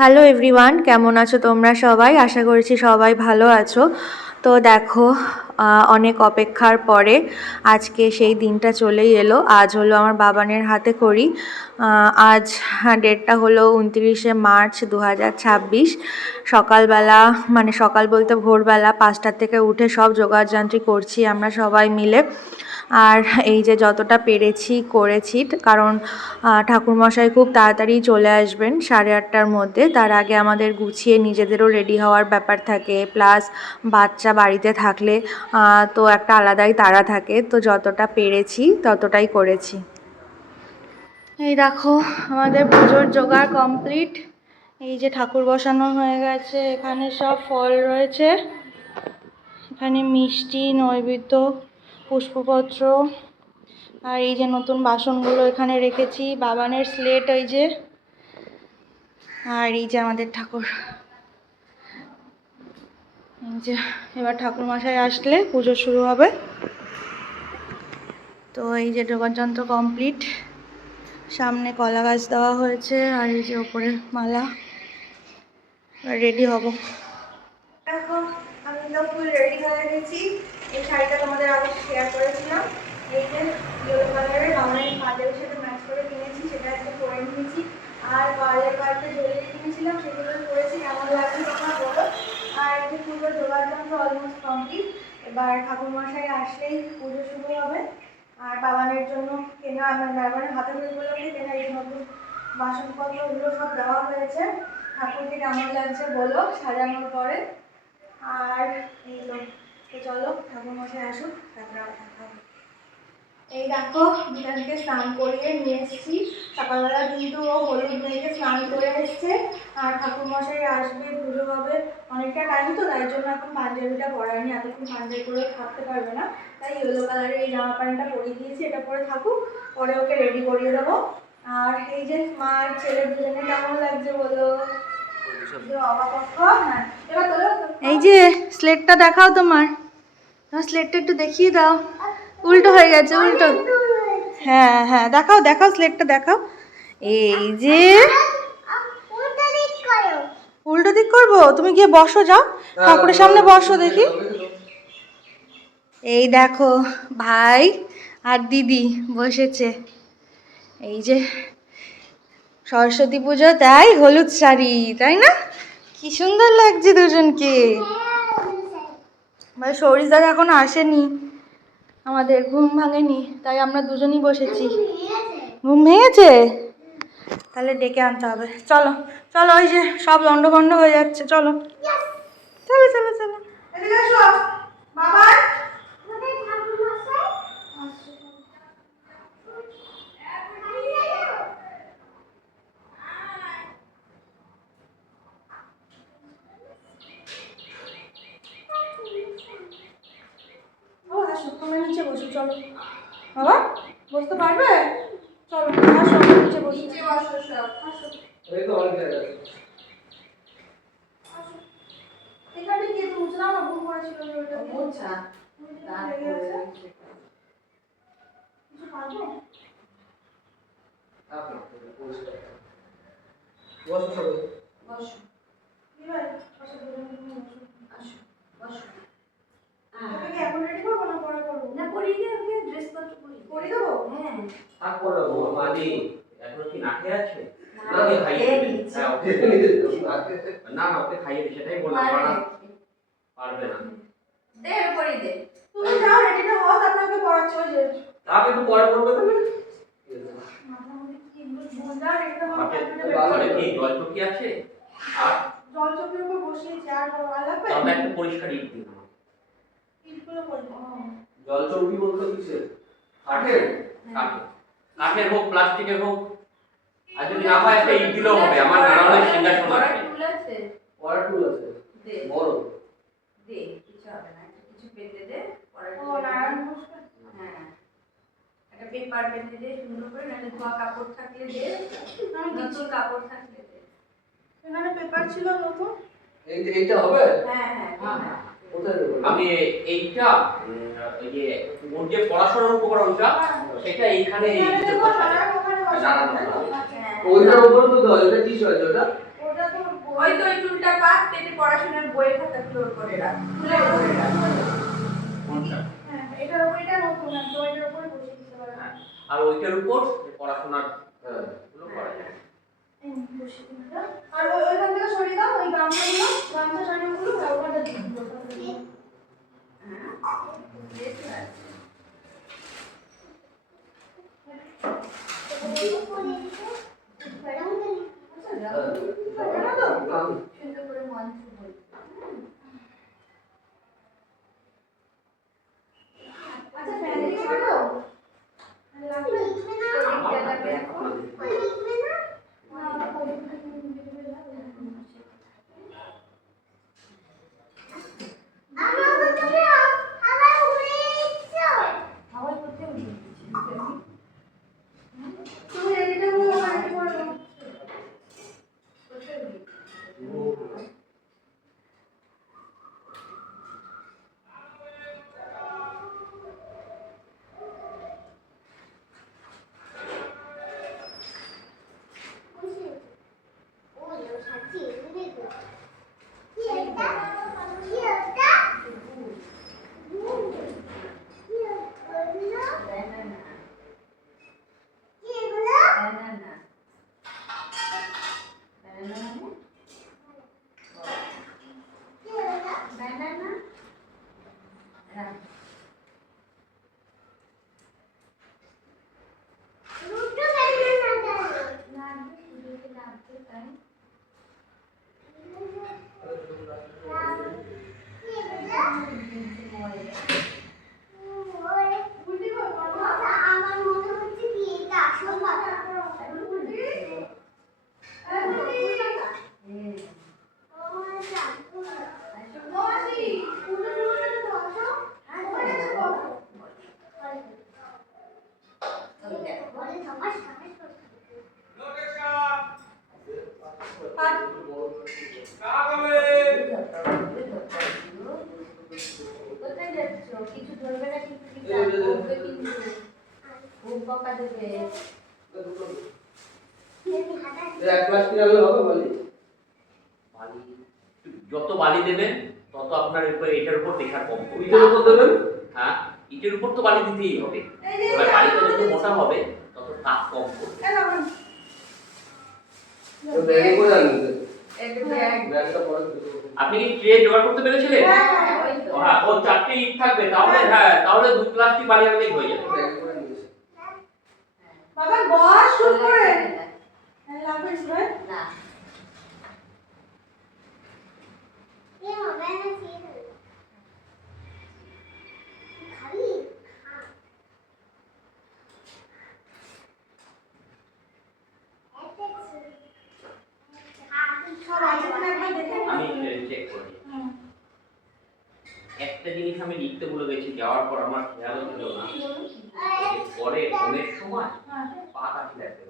Hello everyone, কেমন আছো তোমরা সবাই? আশা করছি সবাই ভালো আছো। তো দেখো, অনেক অপেক্ষার পরে আজকে সেই দিনটা চলেই এলো। আজ হলো আমার বাবানের হাতে খড়ি। আজ ডেটটা হলো 29শে মার্চ 2026। সকালবেলা, মানে সকাল বলতে ভোরবেলা 5টা থেকে উঠে সব জোগাড়যন্ত্রী করছি আমরা সবাই মিলে। আর এই যে যতটা পেরেছি করেছি, কারণ ঠাকুরমশাই খুব তাড়াতাড়ি চলে আসবেন 8:30টার মধ্যে। তার আগে আমাদের গুছিয়ে নিজেদেরও রেডি হওয়ার ব্যাপার থাকে, প্লাস বাচ্চা বাড়িতে থাকলে তো একটা আলাদাই তাড়া থাকে। তো যতটা পেরেছি ততটাই করেছি। এই দেখো, আমাদের পুজোর জোগাড় কমপ্লিট। এই যে ঠাকুর বসানো হয়ে গেছে, এখানে সব ফল রয়েছে, এখানে মিষ্টি, নৈবেদ্য, পুষ্পপত্র, আর এই যে নতুন বাসনগুলো এখানে রেখেছি, বাবানের স্লেট ওই যে, আর এই যে আমাদের ঠাকুর। এই যে এবার ঠাকুরমশাই আসলে পুজো শুরু হবে। তো এই যে যোগাযন্ত্র কমপ্লিট, সামনে কলা গাছ দেওয়া হয়েছে, আর এই যে ওপরে মালা। রেডি হব। দেখো, আমি তো ফুল রেডি হয়ে গেছি। এই শাড়িটা তোমাদের আগে শেয়ার করেছিলাম। এই যে ইয়েলো কালারের বাবানের পাঞ্জাবির সাথে ম্যাচ করে কিনেছি, সেটা একটা পরে নিয়েছি। আর পার্লের কয়েকটা জুয়েলারি কিনেছিলাম, সেগুলো পরেছি। কেমন লাগছে তোমরা বলো। আর এই যে পুজোর যোগাযন্ত্র অলমোস্ট কমপ্লিট। এবার ঠাকুরমশাই আসলেই পুজো শুরু হবে। আর বাবানের জন্য কেনা, আমার বাবানের হাতে খড়িগুলোকে কেনা এই নতুন বাসনপত্রগুলো সব দেওয়া হয়েছে। ঠাকুরকে কেমন লাগছে বলো সাজানোর পরে। আর এই তো চলো ঠাকুরমশাই আসুক, তারপরে আবার দেখা হবে। এই দেখো, বিধানকে স্নান করিয়ে নিয়ে এসেছি। সকালবেলা কিন্তু ও হলুদ মেখে স্নান করে এসছে। আর ঠাকুরমশাই আসবে, পুজো হবে, অনেকটা টাইম তো, তাই জন্য এখন পাঞ্জাবিটা পরায়নি। এতক্ষণ পাঞ্জাবি পরে থাকতে পারবে না, তাই ইয়েলো কালারের এই জামা প্যান্টটা পরিয়ে দিয়েছি। এটা পরে থাকুক, পরে ওকে রেডি করিয়ে দেবো। আর এই যে মা আর ছেলে দুজনে কেমন লাগছে বলো। এই যে স্লেটটা দেখাও, তোমার স্লেটটা একটু দেখিয়ে দাও। উল্টো হয়ে গেছে, উল্টো। হ্যাঁ হ্যাঁ, দেখাও দেখাও, স্লেটটা দেখাও। এই যে উল্টো দিক করবো, তুমি গিয়ে বসো, যাও ঠাকুরের সামনে বসো দেখি। এই দেখো, ভাই আর দিদি বসেছে। এই যে সরস্বতী পুজো, তাই হলুদ শাড়ি, তাই না? কি সুন্দর লাগছে দুজনকে। ভাই সৌরিশ দাদা এখনো আসেনি, আমাদের ঘুম ভাঙেনি, তাই আমরা দুজনই বসেছি। ঘুম ভেঙেছে? তাহলে ডেকে আনতে হবে। চলো চলো, ওই যে সব লন্ডভন্ড হয়ে যাচ্ছে, চলো চলো চলো চলো। বাবা তোমরা নিচে বসো, চলো। বাবা বসতে পারবে? চলো আসো, নিচে বসো। নিচে বসো সব, আসো। এই তো অনেক জায়গা আছে। এখানে কি তুমি মুছলাম না, ভুল করেছিল যে ওটা মোছা লেগে আছে। কিছু পারবে? আপনি পরিষ্কার বসো সবাই, বসো। কি ভাই বসো, দুজন বসো, আসো বসো। ওকে কি এখন রেডি করবো না পরে করবো? না পরিয়ে দে, ওকে ড্রেস পত্র পরিয়ে দেবো। হ্যাঁ আর পরাবো মাদি। এখন কি নাকে আছে? না আমি খাইয়ে দিচ্ছি। হ্যাঁ ওকে না না, ওকে খাইয়ে দিই, সেটাই বললাম। পারবে না, দে পরিয়ে দে। তুমি যাও, রেডিটা হও, তারপর ওকে পড়াচ্ছ। ওই যে তাকে তো পরে করবে তুমি। মাথা মধ্যে কি বুঝা, রেডিটা হও, তারপরে কি জল চকি আছে? আর জল চকির উপর বসিয়েছি, আর ভালো লাগবে? তবে একটা পরিষ্কার ইট দিন। ইটগুলো বলবো জল চকি বলতে কিসের? কাঠের? কাঠের হোক প্লাস্টিকের হোক, আর যদি না হয় একটা ইট দিলেও হবে। আমার নারায়ণের সিংহাসন আছে, টুল আছে, বড় টুল আছে, দে বড় দে, কিছু হবে না, কিছু পেতে দে। ও নারায়ণ নমস্কার। হ্যাঁ একটা পেপার পেতে দে সুন্দর করে, নাহলে ধোয়া কাপড় থাকলে দে। আমি নতুন কাপড় থাকলে দে। এখানে পেপার ছিল নতুন। এইটা হবে? হ্যাঁ হ্যাঁ হ্যাঁ। আমি এইটা এই যে ওর যে পড়াশোনার উপকরণটা, সেটা এইখানে ওইটার উপর তো দাও, এটা কি চলছে ওটা? ওটা তো জোর করে রাখ, জোর করে রাখ। কোনটা? হ্যাঁ, এটার উপর এটা নতুন না, তো এটার উপরে বসিয়ে দিতে পারবে। আর ওইটার উপর পড়াশোনার গুলো করা যায়। বসিয়ে দিতে। আর ওইখান থেকে সরিয়ে দাও, ওই গামছাগুলো, গামছা শাড়িগুলো ওখানটা দিয়ে দিও। হ্যাঁ, ঠিক আছে। কিছু ধরবে না কিন্তু খুব বকা দেবে। এক ক্লাস কিভাবে হবে বলি? বালি যত বালি দেবেন তত আপনার উপর এটার উপর প্রেশার কম হবে। ইটের উপর দেবেন? হ্যাঁ, ইটের উপর তো বালি দিতেই হবে। এবার বালিটা যত মোটা হবে তত তাপ কম করবে। তো ব্যাগে করে আনতে। ব্যাগটা পরে আপনি কি ট্রে জোগাড় করতে পেরেছিলেন? হ্যাঁ, ও চারটে ইট থাকবে, তাহলে হ্যাঁ, তাহলে 2 প্লাস্টিক বালি আনলেই হয়ে যাবে। ব্যাগে করে নিয়েছি। বাবা বস শুট করে লাগবে শুনে না এ মামা না সি খালি আমি চেক করি। একটা জিনিস আমি লিখতে ভুলে গেছি, যাওয়ার পর আমার খেয়াল ছিল না, পরে ঘুমের সময় পা কাটি লাগবে।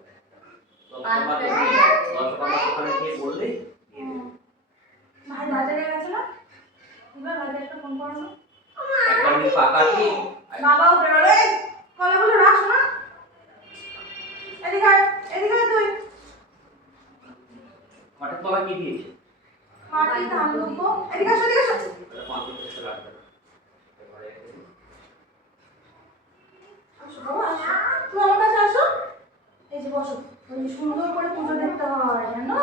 ওখানে গিয়ে বললেই ভাই বাজারে গেছে না, এবার বাজারে একটা ফোন করো না, একবার আমি পা কাটি। বাবাও বেরোলে কলাগুলো রাখ না, এদিকে এদিকে তুই হঠাৎ বাবা কি দিয়েছে? মাটি ধান লোকো, এদিকে আসো এদিকে আসো, আসো বাবা আসো, তুমি আমার কাছে আসো, এই যে বসো, ওই সুন্দর করে পুজো দেখতে হয় জানো,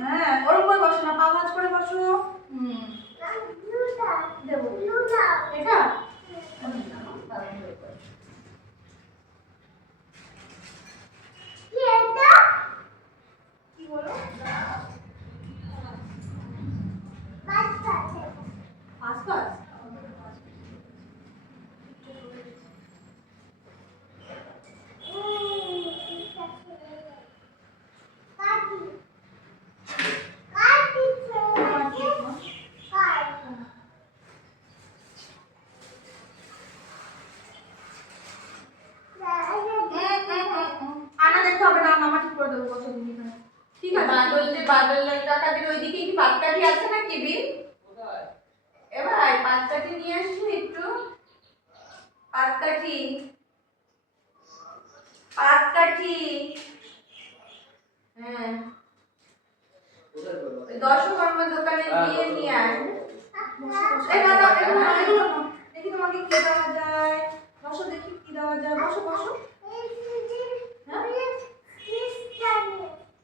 হ্যাঁ ওরকম করে বসো না, পা ভাঁজ করে বসো, দেবো এটা কি বলো আশপাশ আনা দেখতে হবে না, মামা ঠিক করে দেবো, বসো তুমি এখানে, ঠিক আছে। বাদলের কাকাদের ওইদিকে কি পাটকাঠি আছে না কি বি? এ ভাই পাটকাঠি নিয়ে আসবি একটু, পাটকাঠি পাটকাঠি হ্যাঁ ওই দর্শকর্মা দোকানে গিয়ে নিয়ে আয়। এই না এগুলো না দেখি তোমাকে কি দেওয়া যায় বসো দেখি কি দেওয়া যায় বসো বসো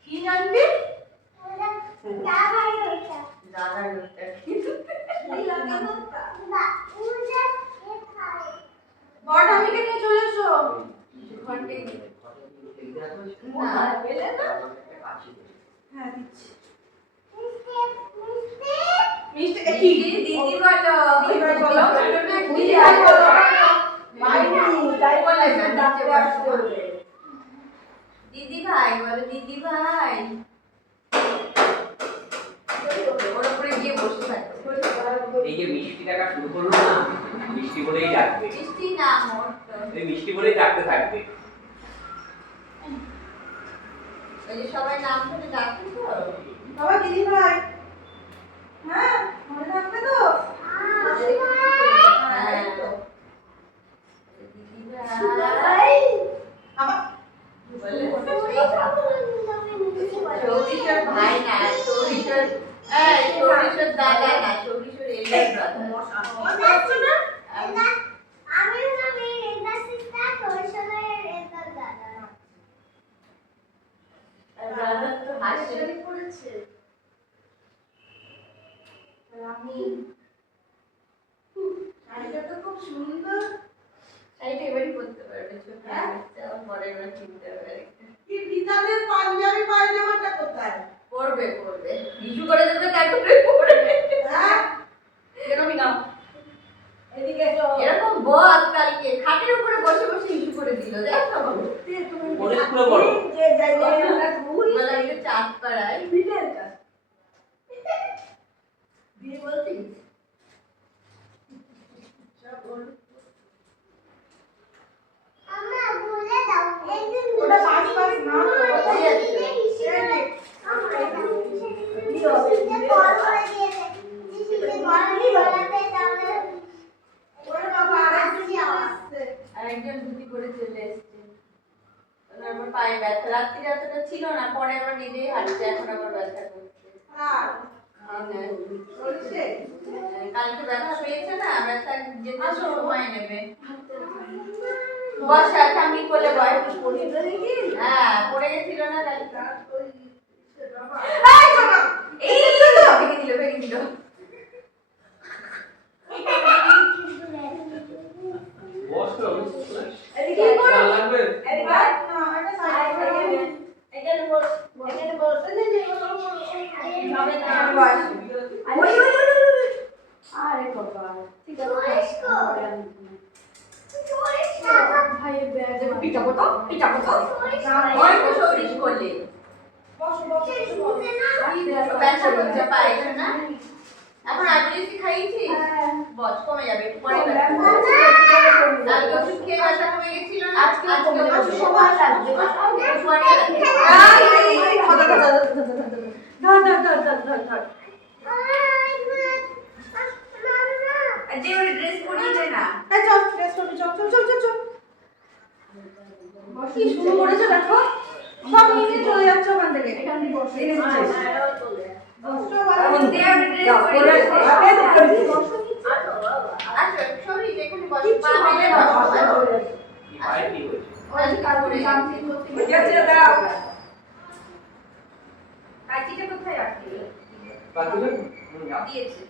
কি জানবি বড় আমিকে নিয়ে চলে এসো হ্যাঁ দিচ্ছি মিষ্টি কি দিদি বলো দিদি বলো দিদি বলো দিদি ভাই বলো দিদি ভাই ওর উপরে গিয়ে বসে থাকবে এই যে মিষ্টি টাকা শুরু করলো না মিষ্টি বলেই ডাকবে মিষ্টি না মোর এই মিষ্টি বলেই ডাকতে থাকবে ওই যে সবাই নাম ধরে ডাকতে তো বাবা দিদি ভাই হ্যাঁ মনে থাকবে তো হ্যাঁ দিদি ভাই আবার সৌরিশর ভাই না সৌরিশর সৌরিশর দাদা না সৌরিশর এলিয়ার ব্রাদার ব্রাদার তো হাসি পড়েছে আমি শাড়িটা তো খুব সুন্দর শাড়িটা এবারই পরতে পারবে ছোট বাচ্চা আবার পরের বার কিনতে হবে কি বিতানের পাঞ্জাবি পায়জামাটা কোথায় পরবে পরবে ইস্যু করে দেবে কাটবে পরবে হ্যাঁ কেন না এদিকে এসো এরকম বল কালকে খাটের উপরে বসে বসে ইস্যু করে দিল দেখো পরে স্কুলে পড়ো যে জায়গায় আমরা ভুল বলা এটা চাঁদ পাড়ায় বিটের কাছে বিয়ে বলতে সব বল ওটা পাঁচ পাঁচ না ওরে বাবা আরেকজন ধুতি করে চলে এসছে আমার পায়ে ব্যথা রাত্রিরে এতটা ছিল না পরে আবার নিজেই হাঁটছে এখন আবার ব্যথা করছে আর চলছে কালকে ব্যথা পেয়েছে না ব্যথা যেতে সময় নেবে বস আছে আমি কোলে বয় হ্যাঁ পড়ে গেছিল না কালকে এই ভেঙে দিল ভেঙে দিল বস তো এদিকে কি করো লাগবে এদিকে না এটা সাইড এখানে বস এখানে বস এই যে যাবে না বস ওই আরে বাবা ঠিক আছে ভাইয়ের ব্যাগ পিটা পড়তো ওই তো সরিষ করলে বস বস ব্যথা করছে পায়ে না এখন আইবিএসি খাইয়েছি বস কমে যাবে একটু পরে কালকে ওষুধ খেয়ে ব্যথা কমে গেছিল না আজকে ওষুধ সময় লাগবে যে ওই ড্রেস পরিয়ে দে না এই চল ড্রেস পরবি চল চল চল চল চল কি শুরু করেছো দেখো সব নিচে চলে যাচ্ছে ওখান থেকে এখান থেকে বসে আচ্ছা সরি এখানে বস পা মেলে বস কি পায়ে কি হয়েছে ওই কাপড়ে গামছি করতে কাচিটা কোথায় রাখলি বাকিটা দিয়েছে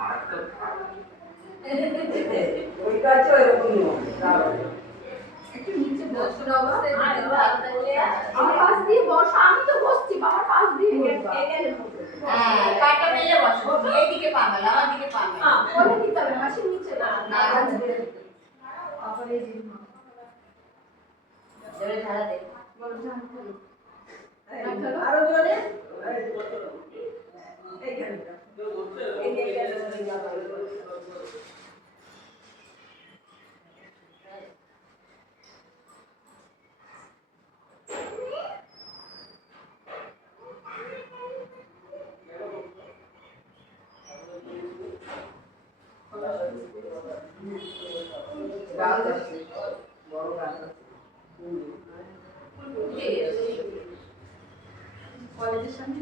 আর তো একটু নিচে বসুন অবস্থায় আমার পাশ দিয়ে বসো আমি তো বসছি আমার পাশ দিয়ে বসবা হ্যাঁ পাটা মেলে বসো এইদিকে পা মেলা আমার দিকে পা মেলা বলে দিতে হবে মাসি নিচে না না আপারে জি জোরে ঝাড়া দে আরো জোরে কলেজের সামনে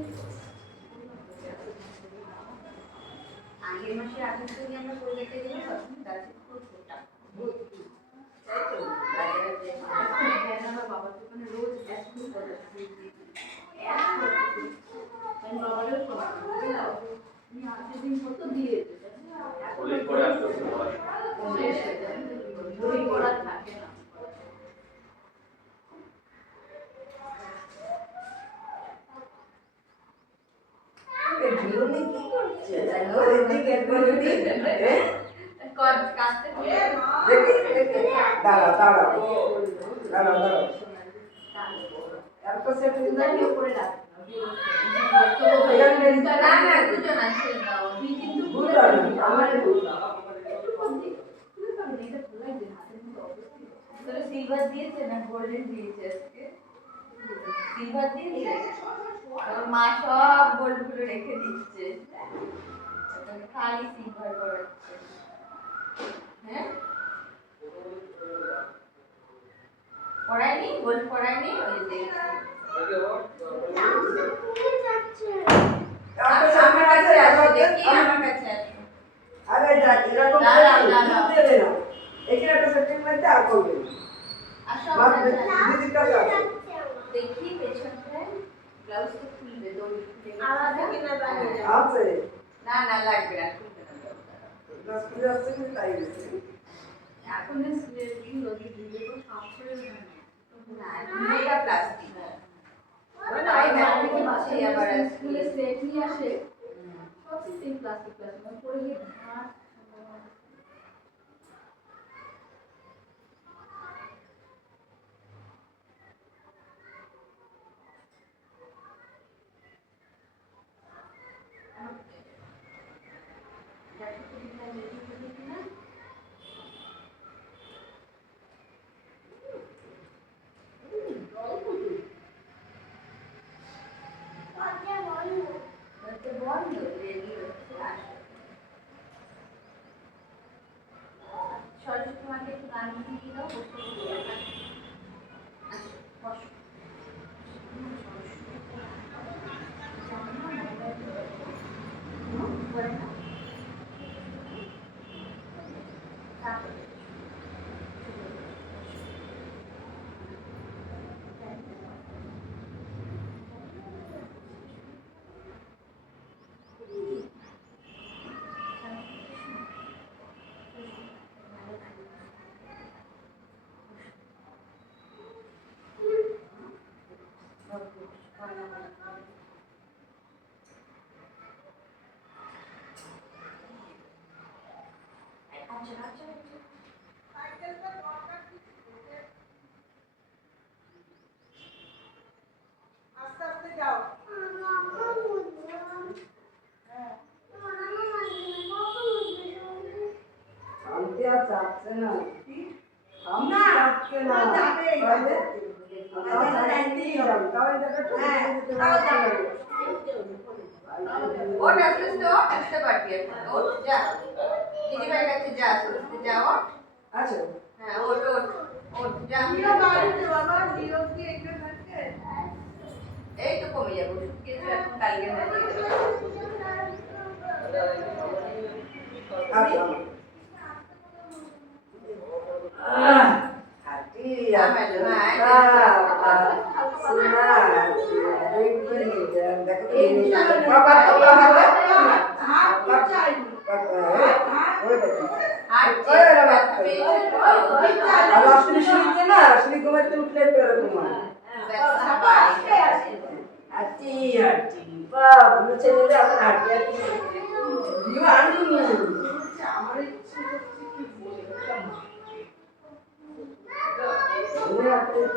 আগের মাসে 28 তারিখে আমরা কলকাতায় গেলাম, তখন গাছে প্রচুর টাকা। তাই তো? বাজারে যে আমার বাবার দোকানে রোজ একটু করে আমি বাবারও তুমি আগের দিন মতো দিয়ে কলেজ করে আসতে আসতে বয়স। বই পড়া থাকে না। কাস্তে না না দুজন আছে দাও তুই কিন্তু আমার তোর সিলভার দিয়েছে না গোল্ডেন দিয়েছে আজকে? সিলভার দিয়েছে, তোর মা সব গোল্ড গুলো রেখে দিচ্ছে, তোকে খালি সিলভার করাচ্ছে। হ্যাঁ পড়ায়নি, গোল্ড পড়ায়নি, ওই যে আমার কাছে আসো, দেখি আমার কাছে আসো। আরে এরকম দেবে না, এখানে একটা সেটিং মধ্যে আর করবে আসো আমার কাছে আসো। দিদির কাছে আসো। দেখি পেছনটায় ব্লাউজ তো খুলবে, দড়ি খুলে আছে না না লাগবে না, খুলবে না ব্লাউজ। না স্কুলে আসছে কি তাই হয়েছে। এখন স্লেটিং রোদি দিয়ে তো সাবস্ক্রাইব না এটা প্লাস্টিক। স্কুলে স্লেট নিয়ে আসে সব সেই প্লাস্টিক প্লাস্টিক পরে গিয়ে সরস্বতী মাকে একটু গান দিয়ে দাও, বসে বসো। আস্তে আস্তে যাও। শান্তি আর চাচ্ছে না, শান্তি চাচ্ছে না। ওঠ আস্তে আস্তে, ওঠ আস্তে পারবি এখন, ওঠ যা দিদি ভাইয়ের কাছে যা, আস্তে আস্তে যা, ওঠ। আচ্ছা হ্যাঁ ওঠ ওঠ ওঠ যা। এই তো কমে যাবো, ওষুধ খেয়েছো এখন, কালকে হয়ে যাবে। আচ্ছা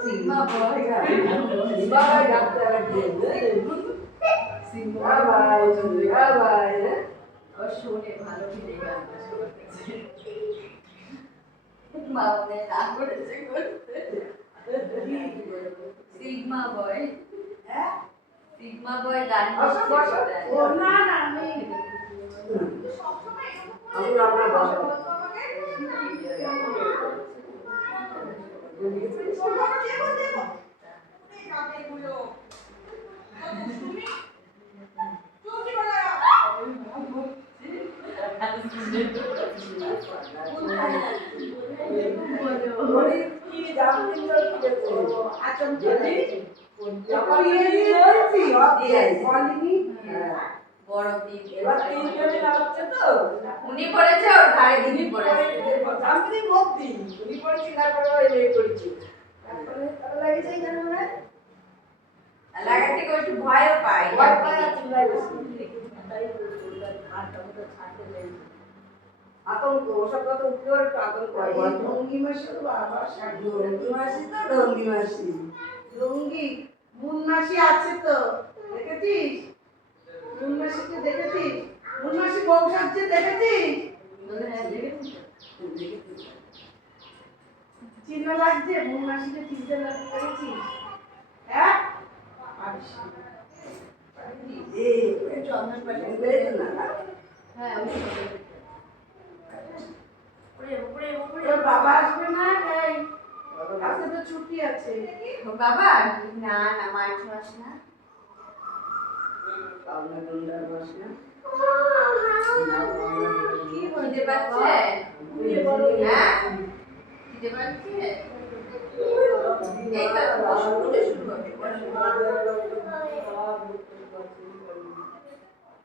সিগমা বয় শোনে ভালো কি গান মা মনে না করেছে করতে। সিগমা বয় সিগমা বয় গান কি জামদিন চলছে আচম চলে বলিনি বড় দিন এবার তিনজনে নাচছে তো উনি পড়েছে ওর ঘাড়ে দিদি পড়েছে জামদিন মধ্যে উনি পড়েছি তারপরে ওই মেয়ে পড়েছি তারপরে তারা লাগেছে এখানে মনে হয় লাগার থেকে একটু ভয় পাই ভয় পায় আর চুলাই বসে তাই হাতটা মতো ছাড়তে যাই আতঙ্ক ওসব কথা উঠলেও একটু আতঙ্ক হয় রঙ্গি মাসি তো আবার রঙ্গি মাসি তো রঙ্গি মাসি রঙ্গি মুন মাসি আছে তো দেখেছিস মুন মাসিকে দেখেছিস মুন মাসি বউ সাজছে দেখেছিস চিহ্ন লাগছে মুন মাসিকে চিনতে লাগতে পেরেছিস হ্যাঁ চন্দন পাশে হ্যাঁ ওই তোর বাবা আসবে না তাই আজকে তো ছুটি আছে বাবা না না মার্চ মাস না পাওনা গন্ডার মাস না কি বুঝতে পারছে হ্যাঁ বুঝতে পারছে এই তো পুজো শুরু হবে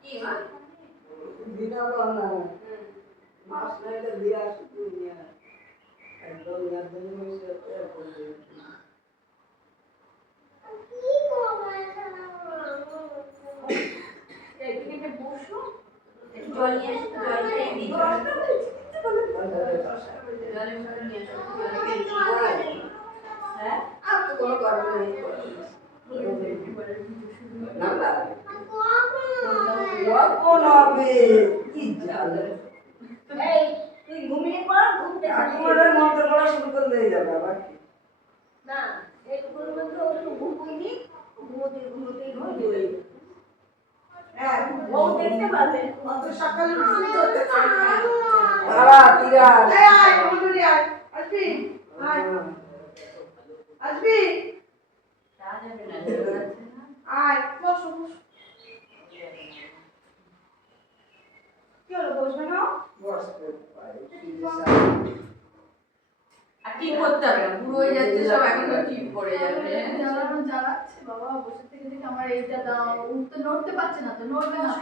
কি মা দিনা বানা মাস নাইটা দিয়ে আসু দুনিয়া একদম একদম হইছে করবে এখানে বসো একটু জল নিয়ে আসো জল খেয়ে দিই জলের মধ্যে নিয়ে আসো জল খেয়ে দিই হ্যাঁ আর তো কোনো কারণ নেই না না কোন হবে কি জানে এই তুই ঘুমিয়ে পড় ঘুমতে একেবারে মন্ত্র পড়া শুরু করলে যাবে আবার কি না এইটুকুর মধ্যে একটু ঘুমিয়ে ঘুমোতে ঘুমোতে ঘুমিয়ে হ্যাঁ ও দেখতে পাবে অত সকালে উঠে করতে চাই তারা তিরা এই আয় বন্ধুরি আয় আসবি আয় আসবি তা যাবে না যাচ্ছে না আয় বসো বসো কি হলো বসবে না বসতে পারি আর ঠিক করতে হবে না বুড়ো হয়ে যাচ্ছে সব এখন ঠিক পড়ে যাবে জ্বালাচ্ছে বাবা বসে থেকে দেখি আমার এইটা দাও উঠতে নড়তে পারছে না তো নড়বে না তো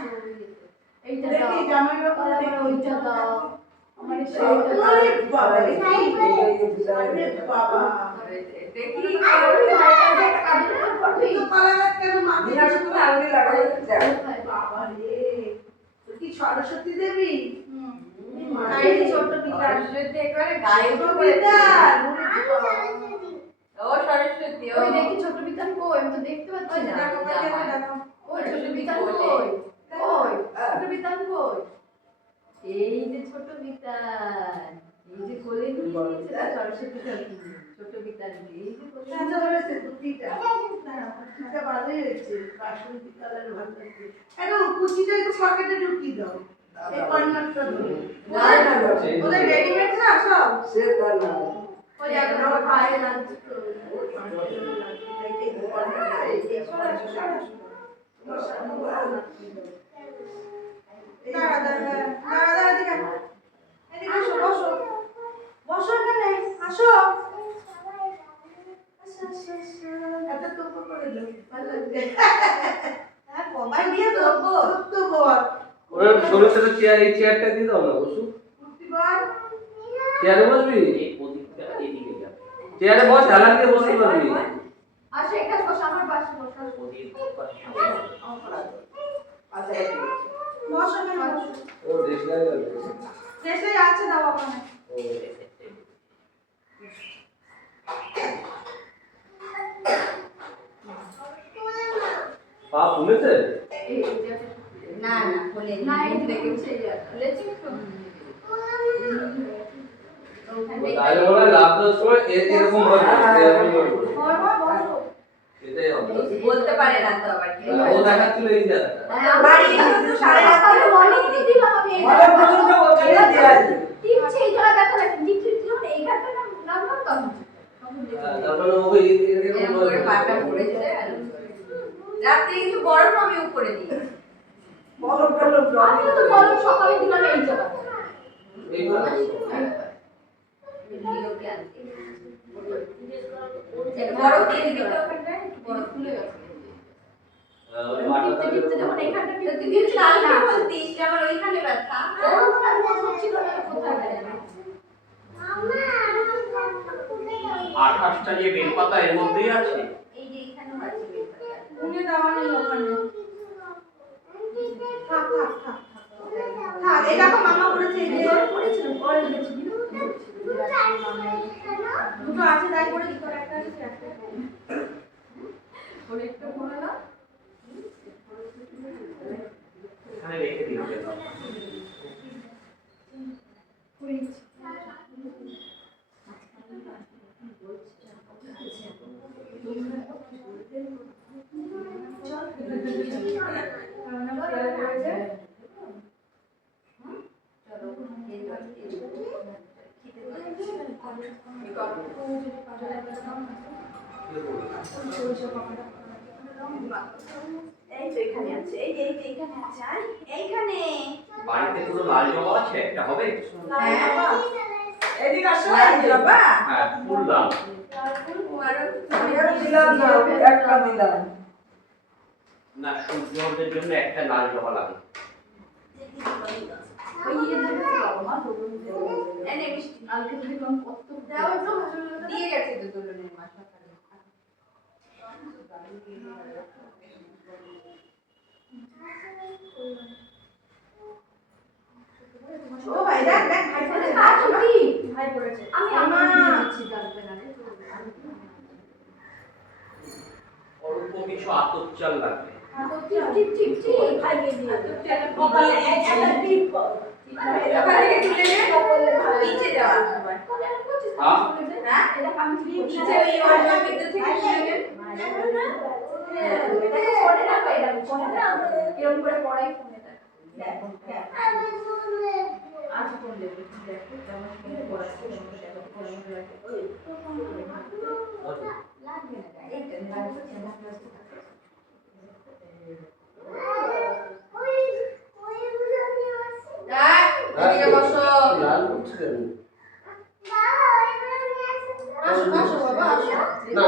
এইটা দাও দেখি জামাই বাবা আর আমার ওইটা দাও আমার এইটা আরে বাবা রে আরে বাবা দেখি আর ওই ভাইটা একটা কাজের তো করবি তো পালাগাত কেন মাটি না শুধু আলগি লাগাই বাবা রে তুই কি সরস্বতী দেবী এই ছোট পিতার সরস্বতী একবারে গায়ে ছোট করে বিদ্যার ও সরস্বতী ও ওই দেখি ছোট বিতান কই আমি তো দেখতে পাচ্ছি না দেখো দেখো ওই ছোট বিতান কই ওই ছোট বিতান কই এই যে ছোট বিতান এই যে কোলে নিয়ে নিয়েছে তার সরস্বতী ঠাকুর ছোট বিতান এই যে কোলে আচ্ছা ধরেছে দুটিটা এটা ভালোই হয়েছে বাসন্তী কালার ভালো হয়েছে এটা কুচিটা একটু পকেটে ঢুকিয়ে দাও এই কর্নারটা ধরে না না ওদের রেডিমেড না সব সে তার না ওই যাবে আমার পায়ে লাগছে তো বসো এখানে আসো এত টুকু করে দাও ভালো লাগবে হ্যাঁ কমাই দিয়ে দেবো তো বল ওরা শরীর সাথে চেয়ার এই চেয়ারটা দিয়ে দাও না বসু প্রতিবার চেয়ারে বসবি এই প্রদীপটা এদিকে যাবে চেয়ারে বস ঢালান দিয়ে বসতে পারবি আসো এখানে বস আমার পাশে বস প্রদীপ আচ্ছা বসো এখানে বসো ও দেশ লাগে দেশে আছে দাও ওখানে ও পা ফুলেছে এই যে না না বলে না এই দেখে দেখে খুলেছি তাহলে বলে রাত 10 সময় এরকম হবে এরকম হবে বসো এটাই হবে বলতে পারে না তো আবার কি ও দেখাচ্ছিল এই জায়গাটা বাড়ি এসে তো সাড়ে তাহলে মর্নিং দিয়ে দিলাম আমি এই ভালো প্রশংসা করতে দিয়ে আসি টিপছে এই জোড়া ব্যথা লাগে টিপছে ছিল না এই ঘাটটা না লাগলো তখন তারপরে ও এরকম এরকম করে পাটা পড়েছে রাতে কিন্তু গরম আমি উপরে দিই বলো বলো আমি তো বলো সকালে দিলাম এই জোড়া এইখানে লিওকে আনতে বরফ দিয়ে দিতে ওখানটায় বড় ফুলে গেছে ওই মাথাটা টিপতে যখন এইখানটা তুই কিন্তু কালকে বলতিস যে আমার ওইখানে ব্যথা হচ্ছিল না কোথায় গেল 28টা যে বেলপাতা এর মধ্যেই আছে। এই যে এখানেও আছে ব্যথা উনি দেওয়া নেই ওখানে থাক থাক থাক থাক এই দেখো মামা করেছে এই যে করেছিল পরে দেখেছি দুটো আছে তাই করেছি তোর একটা আছে একটা ওর একটু করে না এখানে রেখে দিন বেলপাতা। এই তো এখানে আছে এই যে এইখানে আছে আর এইখানে বাড়িতে পুরো লাল জবা আছে, একটা হবে? এদিকে আসো বাবা হ্যাঁ, ফুল লাল। একটা দিলাম না, সূর্যদের জন্য একটা লাল জবা লাগে। ওই ইয়ে দেখেছি বাবা মা তরুণ এনে মিষ্টি কালকে দেখলাম কত দাও একটু দিয়ে গেছে তো দোলনের মা সকালে ও ভাই দেখ দেখ ভাই পড়েছে কাজ কি ভাই পড়েছে আমি আমার দিচ্ছি জানতে না রে অল্প কিছু আতপ লাগবে। ঠিক ঠিক ঠিক ঠিক খাইয়ে দিয়ে কপালে একটা টিপ ওখানে থেকে তুলে নে নিচে দেওয়া আবার হ্যাঁ? হ্যাঁ এটা আমি নিচে ওই অল্প বিদ্যুৎ থেকে তুলে নেন এটাকে ফোনে রাখো এটা ফোনে রাখো এরকম করে পড়াই ফোনে রাখো আজ ফোন দেবো দেখো কেমন ফোনে পড়াচ্ছে লাগবে না এইটা লাগবে না এদিকে বসো লাল করছে কেন? আসো আসো বাবা আসো না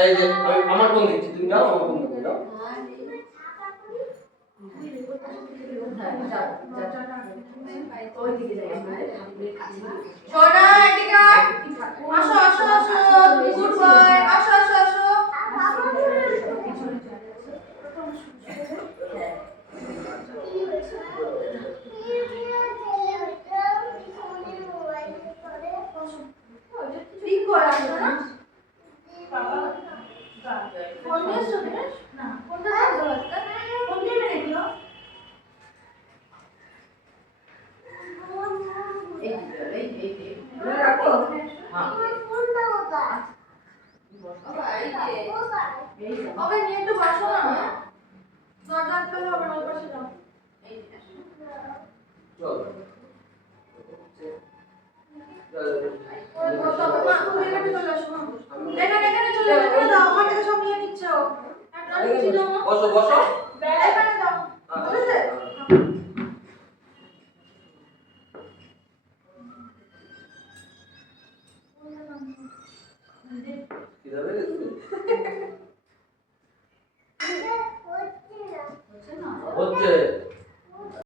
এই যে আমার ফোন দিচ্ছি, তুমি নাও আমার ফোন দিচ্ছি নাও। সোনা এদিকে আয়। আসো আসো আসো গুড বয় আসো আসো আসো ঠিক করে আসো না ফোন নিয়ে এসো না ফোনটা দাও ফোন দিয়ে রেখো রাখো হ্যাঁ। ওকে নিয়ে একটু বসো না দরজা আটকালে হবে না ওই পাশে যাও চল। মা তুমি এখানে চলে আসো মা এখানে এখানে চলে আসো এখানে দাও ওখান থেকে সব নিয়ে নিচ্ছে ও একটা নিচে যাও মা বসো বসো। এখানে যাও বুঝেছে কিভাবে হচ্ছে না হচ্ছে